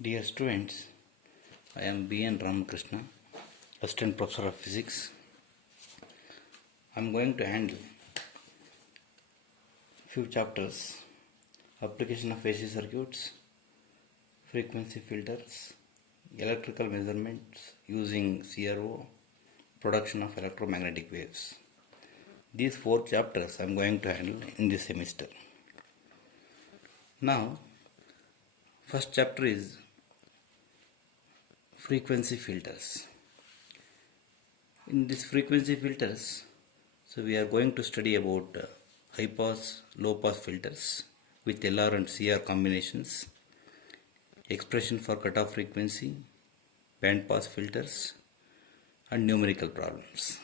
Dear students, I am B.N. Ramakrishna, Assistant Professor of Physics. I am going to handle few chapters: application of AC circuits, frequency filters, electrical measurements using CRO, production of electromagnetic waves. These 4 chapters I am going to handle in this semester. Now, first chapter is frequency filters. In this frequency filters, so we are going to study about high pass, low pass filters with LR and CR combinations, expression for cutoff frequency, band pass filters, and numerical problems.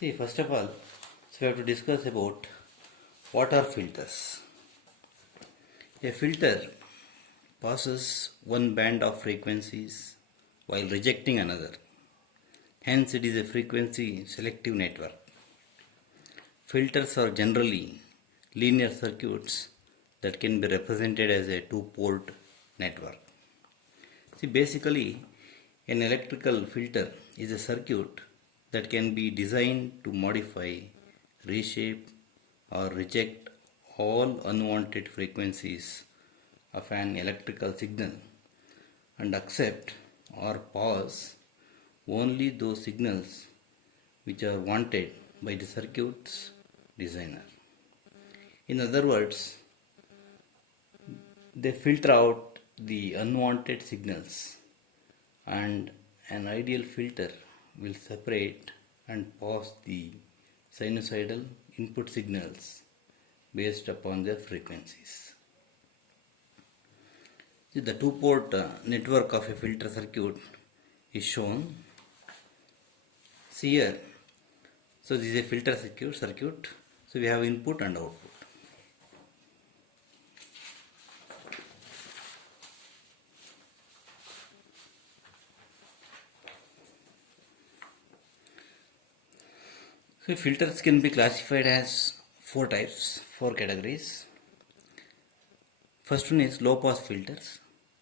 See, first of all, so we have to discuss about what are filters. A filter passes one band of frequencies while rejecting another. Hence, it is a frequency selective network. Filters are generally linear circuits that can be represented as a two-port network. See, basically, an electrical filter is a circuit that can be designed to modify, reshape, or reject all unwanted frequencies of an electrical signal and accept or pass only those signals which are wanted by the circuit's designer. In other words, they filter out the unwanted signals, and an ideal filter will separate and pass the sinusoidal input signals based upon their frequencies. The two-port network of a filter circuit is shown. See here, so this is a filter circuit. So we have input and output. So filters can be classified as 4 types, 4 categories. First one is low pass filters,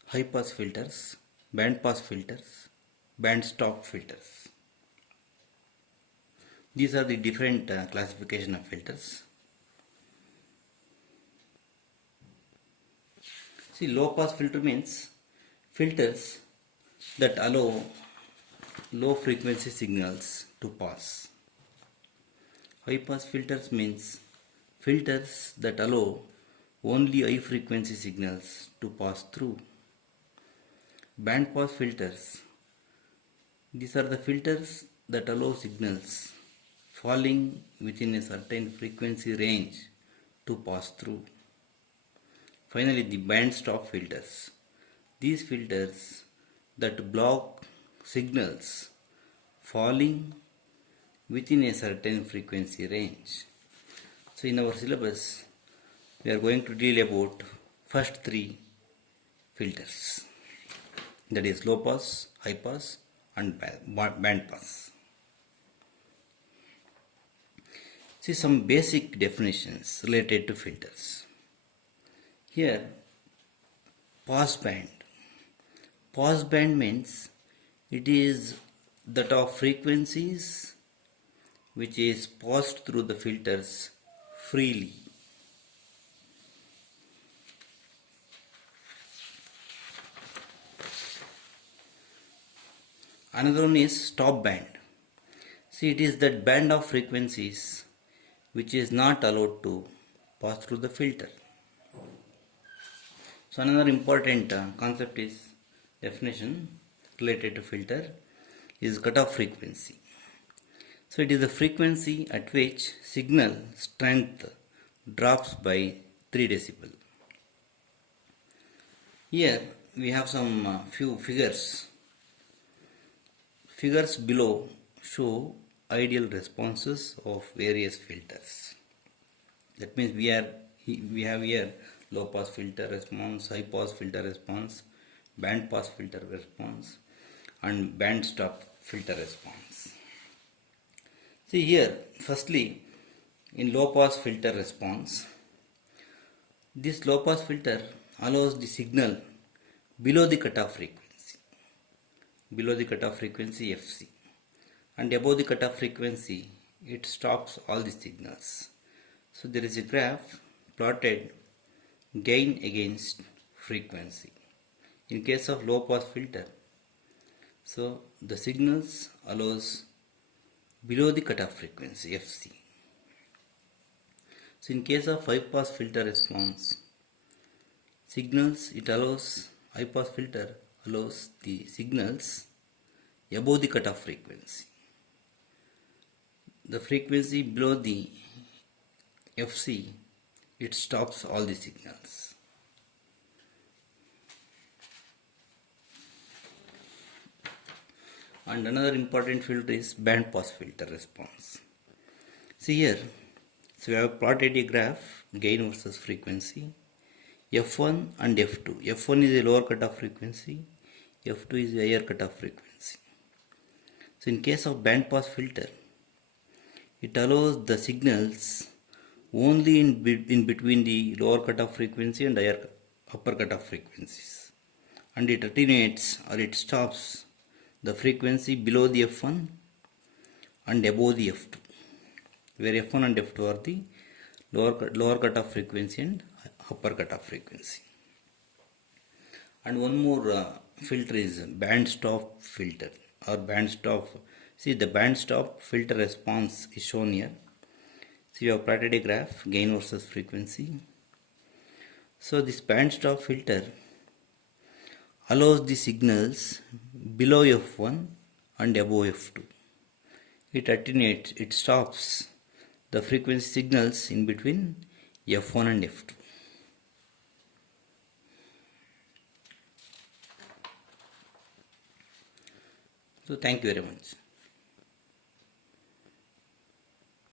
high pass filters, band pass filters, band stop filters. These are the different classification of filters. See, low pass filter means filters that allow low frequency signals to pass. High pass filters means filters that allow only high frequency signals to pass through. Band pass filters, these are the filters that allow signals falling within a certain frequency range to pass through. Finally, the band stop filters, these filters that block signals falling within a certain frequency range. So in our syllabus, we are going to deal about first 3 filters, that is low pass, high pass, and band pass. See some basic definitions related to filters. Here, pass band. Pass band means it is that of frequencies which is passed through the filters freely. Another one is stop band. See, it is that band of frequencies which is not allowed to pass through the filter. So another important concept is definition related to filter is cutoff frequency. So it is the frequency at which signal strength drops by 3 decibel. Here we have some few figures. Figures below show ideal responses of various filters. That means we have here low pass filter response, high pass filter response, band pass filter response, and band stop filter response. See here, firstly, in low pass filter response. This low pass filter allows the signal below the cutoff frequency FC, and above the cutoff frequency it stops all the signals. So there is a graph plotted gain against frequency. In case of low pass filter, so the signals allows below the cutoff frequency FC. So in case of high pass filter response, high pass filter allows the signals above the cutoff frequency. The frequency below the FC, it stops all the signals. And another important filter is band pass filter response. See here, so we have plotted a graph, gain versus frequency, F1 and F2. F1 is a lower cutoff frequency, F2 is a higher cutoff frequency. So in case of band pass filter, it allows the signals only in between the lower cutoff frequency and upper cutoff frequencies, and it attenuates or it stops the frequency below the F1 and above the F2, where F1 and F2 are the lower cutoff frequency and upper cutoff frequency. And one more filter is band stop filter or band stop. See, the band stop filter response is shown here. So you have plotted a graph, gain versus frequency. So this band stop filter allows the signals below F1 and above F2. It attenuates, it stops the frequency signals in between F1 and F2. So thank you very much.